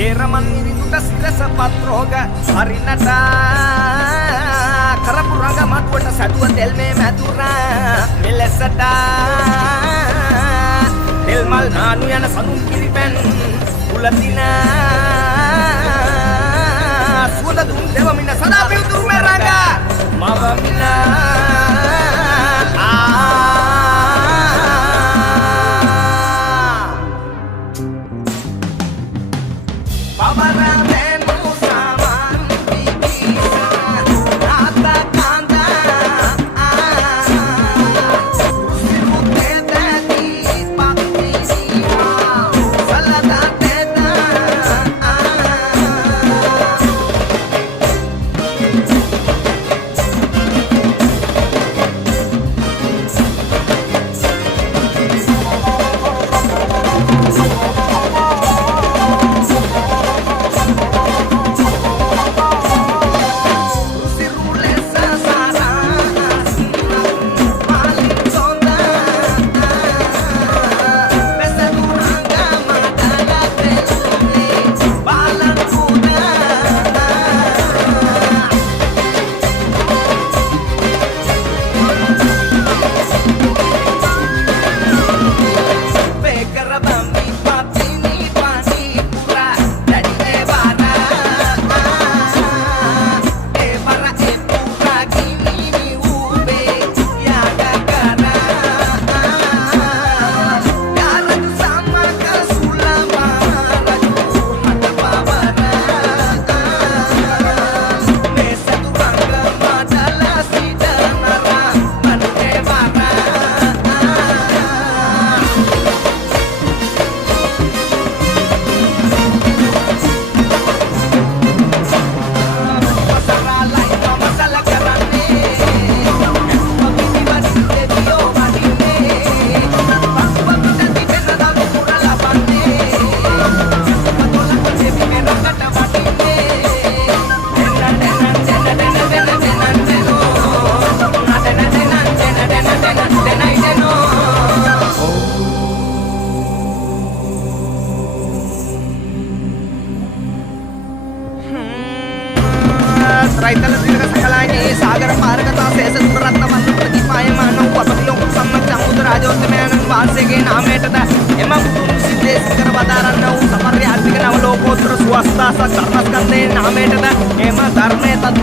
සේරමන් ඉරිදුට සිරස පත්‍රෝග හරිනට කරපු රඟ මඩුවට සැදුව තෙල් මේ මැදුරා මෙලෙසට තෙල් මල් නානු යන සඳුන් කිරිපැන් උලතින සුවඳ දුම් දෙවමින සදා පිවිතුරු මේ රඟ මවමින రైతల దీర్ఘ సకలాన్ని సాగర పారగత శేష సురత్న వంద ప్రతిపాయమానం వపతిలోక సమ్మత సముద్ర రాజోత్తమేనన్ వార్షికే నామేటద ఎమ పురు సిద్ధేశ్వర వదారన్నౌ సమర్యార్థిక నవలోకోత్తర స్వస్థ సకర్మస్కందే నామేటద ఎమ ధర్మే తత్